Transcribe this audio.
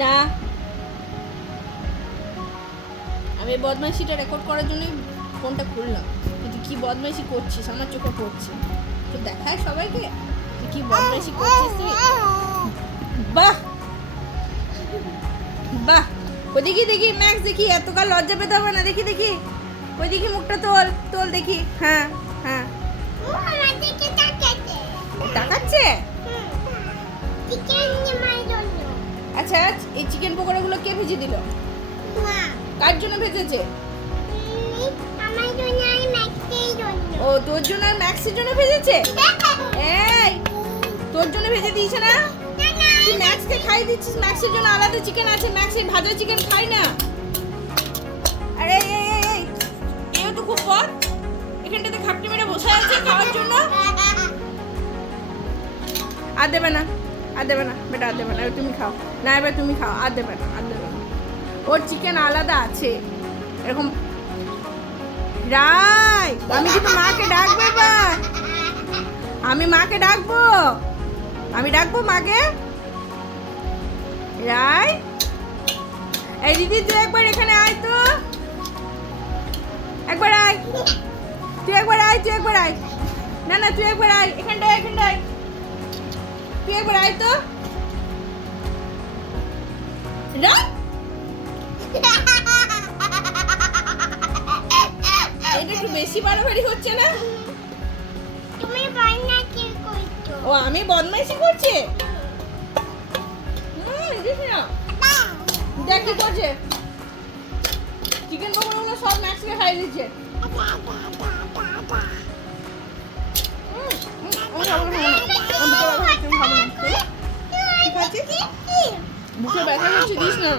না, আমি বদমাইশিটা রেকর্ড করার জন্যই ফোনটা খুললাম। তুই কি বদমাইশি করছিস আমার চোখে পড়ছে। তুই দেখায় সবাইকে তুই কি বদমাইশি করছিস তুই। বাহ বাহ, ওই দেখি দেখি ম্যাক্স, দেখি এতকাল লজ্জা পেতে হবে না। দেখি দেখি ওই দেখি মুখটা তোল তোল দেখি। হ্যাঁ হ্যাঁ, তাকাচ্ছে। আচ্ছা, এই চিকেন পকোড়াগুলো কে ভেজে দিল? কার জন্য ভেজেছে? ও, তোর জন্য আর ম্যাক্সের জন্য ভেজেছে। এই, তোর জন্য ভেজে দিয়েছে না? তুই ম্যাক্সকে খাই দিচ্ছিস। ম্যাক্সের জন্য আলাদা চিকেন আছে, ম্যাক্স এই ভাজা চিকেন খাই না। আরে এও তো খুব পথ, এখানটাতে খাপটি মেরে বসে আছে খাওয়ার জন্য। আর দেবে না, আর দেবে না বেটা, আর দেবে না। এবার তুমি খাও না, এবার তুমি খাও। আর দেবে না, আর দেবে না। ওর চিকেন আলাদা আছে এরকম। রাই, আমি কিন্তু মাকে ডাকবো এবার। আমি মাকে ডাকবো, আমি ডাকবো মাকে। রাই, এই দিদি তুই একবার এখানে আয় তো, একবার আয়। তুই একবার আয়, তুই একবার আয়। না না, তুই একবার আয় এখানটায়, এখানটায় তুই একবার আয় তো। রাই, এটা একটু বেশি বাড়াবাড়ি হচ্ছে না? ও, আমি বদমাইশি করছি। দেখ কি করছে, চিকেন পকোড়াগুলো সব ম্যাক্সকে খাই দিচ্ছে। বুকে ব্যথা করছে, দিস না।